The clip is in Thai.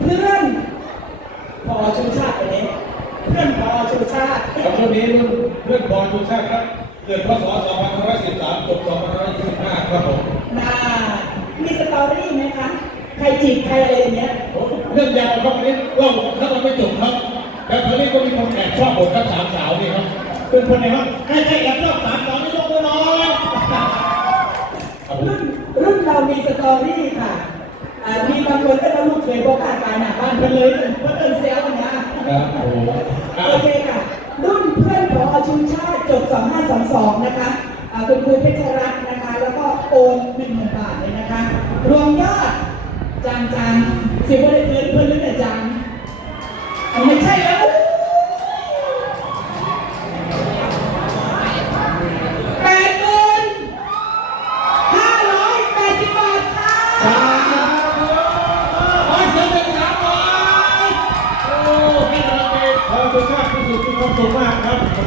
เพื่อนพอชูชาติไปนี้เพื่อนพอชูชาติกับรุ่นนี้รุ่นเพื่อนบอลทุกชาติครับ เกิดพศ2513จบ2525ครับผมน่ามีสตอรี่ไหมคะ ใครจีบใครอะไรอย่างเงี้ยเรื่องยาวครับวันนี้เล่าถ้าเราไม่จบครับแต่ตอนนี้ก็มีคนแอบชอบบททั้งสามสาวนี่ครับเป็นคนในห้องใครๆแอบชอบสามสาวนี่ยกมือหน่อยครับผมรุ่นรุ่นเรามีสตอรี่ค่ะอ่า มีบางคนก็ต้องลูกเคยบอกการการหน้าบ้านเพิ่นเลยเพิ่นเอินเซลกันนะ ครับผมอะโอเคค่ะ รุ่นเพื่อนของอชุมชาติจบ 2522 นะคะอ่าคุณครูเพชรรัตน์นะคะ แล้วก็โอน10,000บาทเลยนะคะ รวมยอดจางจางสิบวันเกินเพื่อนเรื่องแต่จา ความสุขมากครับ